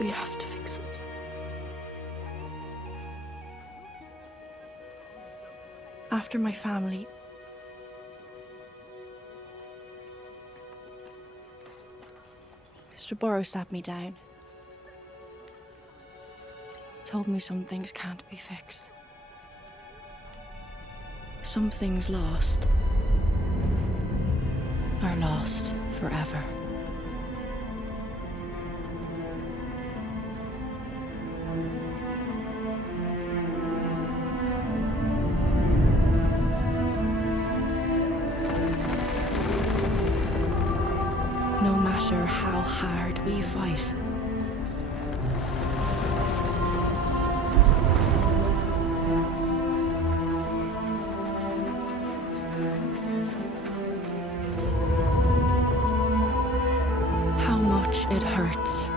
We have to fix it. After my family... Mr. Burrows sat me down. Told me some things can't be fixed. Some things lost are lost forever. No matter how hard we fight, how much it hurts,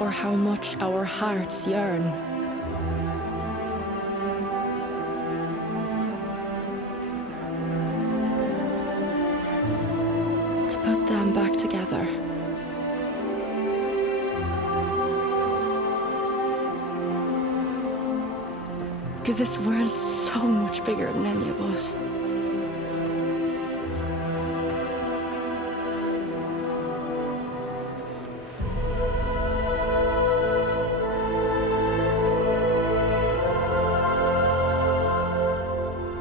or how much our hearts yearn. Put them back together. Because this world's so much bigger than any of us.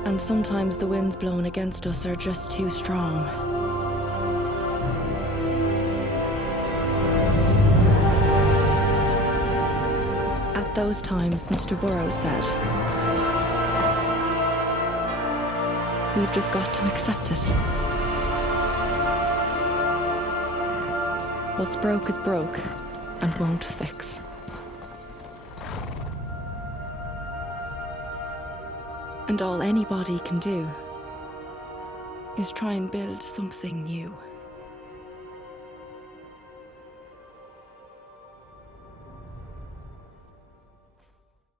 And sometimes the winds blowing against us are just too strong. At those times, Mr. Burrows said, we've just got to accept it. What's broke is broke and won't fix. And all anybody can do is try and build something new.